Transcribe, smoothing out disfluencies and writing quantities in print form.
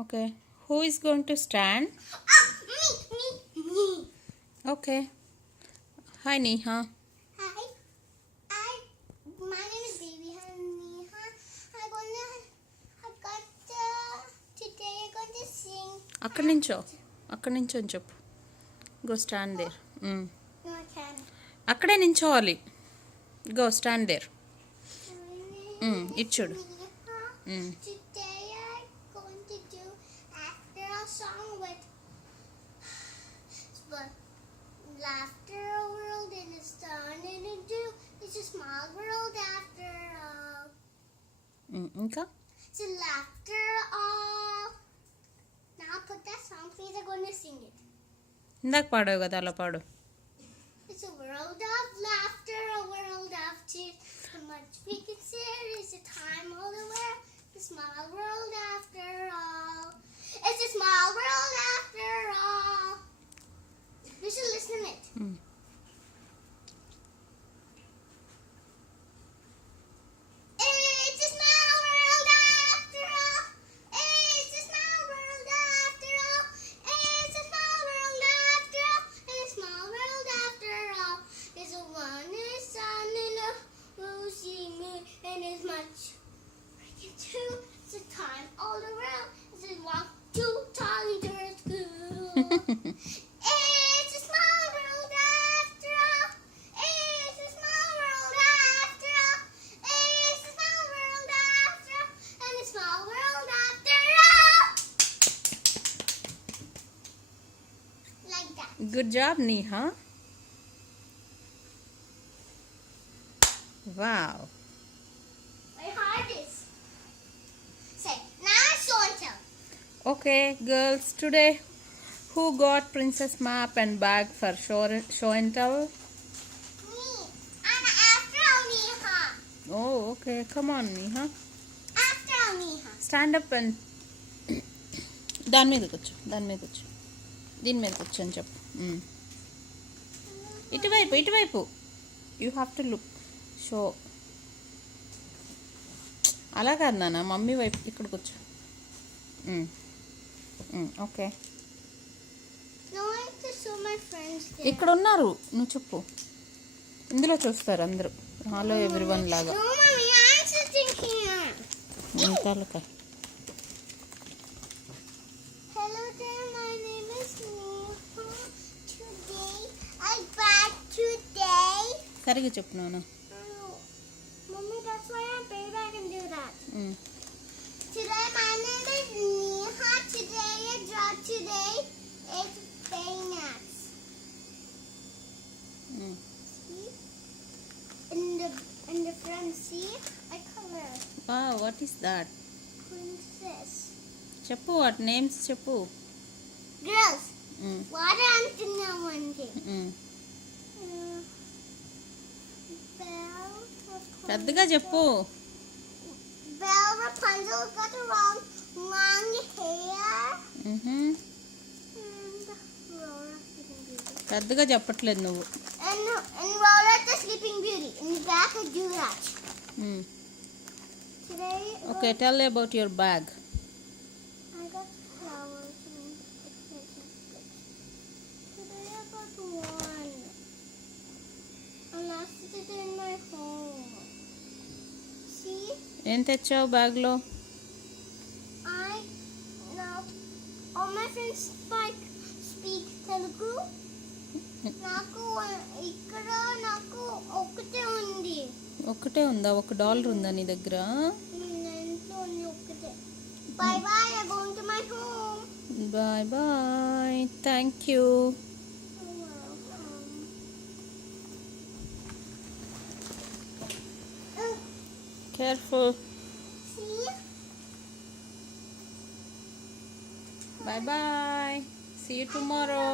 Okay. Who is going to stand? Me. Okay. Hi, Neha. Hi. My name is Baby Neha. Today I'm going to sing. అక్కడి నుంచో అని చెప్పు. Go stand there. No, I can't. అక్కడే నించోవాలి. Go stand there. ఇటు చూడు. Today I'm going to do after a song with laughter a world and it's starting to do. It's a small world after all. ఇంకా It's a laughter all. Now put that song, please. I'm going to sing it. ఇందాక పాడావు కదా, అలా పాడు. It's a world of laughter, a world of tears. So much we can share is a time all aware. The small world after all. It's a small world after all. We should listen to it. It's a small world after all. It's a small world after all. It's a small world after all. It's a small world after all. It's a one is sun and a rosy moon and as much I can do. It's a time all around. It's a walk too tall into her school. It's a small world after all. It's a small world after all. It's a small world after all. And a small world after all. Like that. Good job Neha. Wow. My heart is. Say, now show and tell. Okay, girls, today who got princess map and bag for show and tell? Me. I'm after all, Neha. Oh, okay. Come on, Neha. After all, Neha. Stand up and దాని మీద కూర్చో. దీని మీద కూర్చో అని చెప్పు. ఇటువైపు you have to look show. అలా కాదు నాన్న, మమ్మీ వైపు ఇక్కడ కూర్చో. Okay, No, I have to show my friends there. ఇక్కడ ఉన్నారు, నువ్వు చెప్పు. ఇందులో చూస్తారు అందరూ. హలో ఎవ్రీవన్ లాగా. No, Mommy, I'm sitting here. Taluka. Hello there, my name is Neha. Today, I back today. సరిగా చెప్పు నాన్న. Oh, Mommy, that's why I'm baby. I can do that. Today, my name is Neha. Today, I draw today. It's bayonets. See? In the front, see? I color what is that? princess. చెప్పు, what names చెప్పు. Girls, what I'm doing one thing. Belle. పెద్దగా చెప్పు. Belle Rapunzel got the long hair. And Laura Sleeping Beauty. పెద్దగా చెప్పట్లేదు నువ్వు. And Laura the Sleeping Beauty. In the back, I do that. Today, okay, tell about your bag. I got flowers and pictures. Today, I got one. I lost it in my home. See? ఏం తెచ్చావు బ్యాగ్లో? I now all my friends speak Telugu. నాకు ఇక్కడ నాకు ఒకటే ఉంది. ఒక్కటే ఉందా? $1 ఉందా నీ దగ్గర? ఇంట్లో ఉంది ఒకటే. Bye bye. I'm going to my home. Bye bye. Thank you. You're welcome. Careful. See? Bye bye. See you tomorrow.